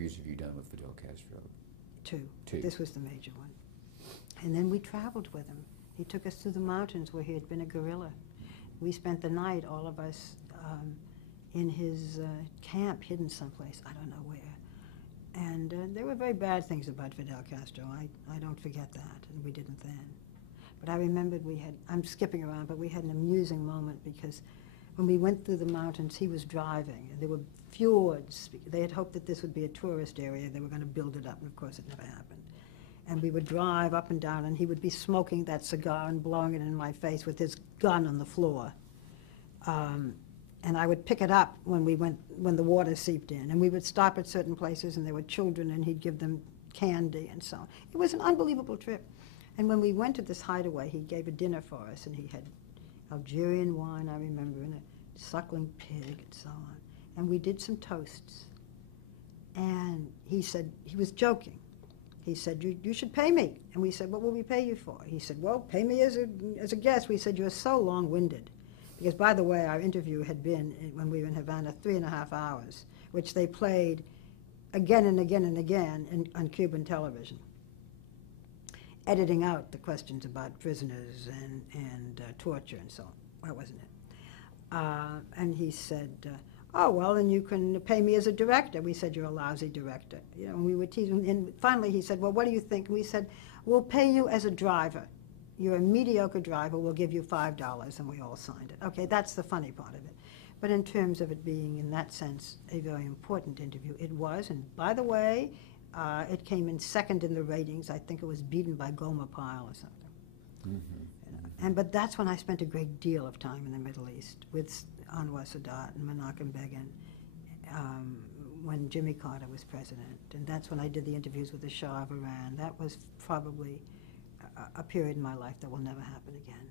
interviews have you done with Fidel Castro? Two. Two. This was the major one. And then we traveled with him. He took us through the mountains where he had been a guerrilla. We spent the night, all of us, in his camp, hidden someplace, I don't know where. And there were very bad things about Fidel Castro. I don't forget that, and we didn't then. But I remembered I'm skipping around, but we had an amusing moment because when we went through the mountains, he was driving, and there were fjords. They had hoped that this would be a tourist area. They were going to build it up, and of course it never happened. And we would drive up and down, and he would be smoking that cigar and blowing it in my face with his gun on the floor. And I would pick it up when the water seeped in. And we would stop at certain places, and there were children, and he'd give them candy and so on. It was an unbelievable trip. And when we went to this hideaway, he gave a dinner for us, and he had Algerian wine, I remember, and a suckling pig and so on. And we did some toasts. And he said, he was joking. He said, you should pay me. And we said, what will we pay you for? He said, well, pay me as a guest. We said, you're so long-winded. Because, by the way, our interview had been, when we were in Havana, 3.5 hours, which they played again and again and again on Cuban television, editing out the questions about prisoners and torture and so on. That wasn't it. And he said, oh, well, then you can pay me as a director. We said, you're a lousy director. You know, and we would tease him. And finally he said, well, what do you think? And we said, we'll pay you as a driver. You're a mediocre driver, we'll give you $5, and we all signed it. Okay, that's the funny part of it. But in terms of it being, in that sense, a very important interview, it was. And by the way, it came in second in the ratings. I think it was beaten by Goma Pyle or something. Mm-hmm. But that's when I spent a great deal of time in the Middle East with Anwar Sadat and Menachem Begin when Jimmy Carter was president. And that's when I did the interviews with the Shah of Iran. That was probably a period in my life that will never happen again.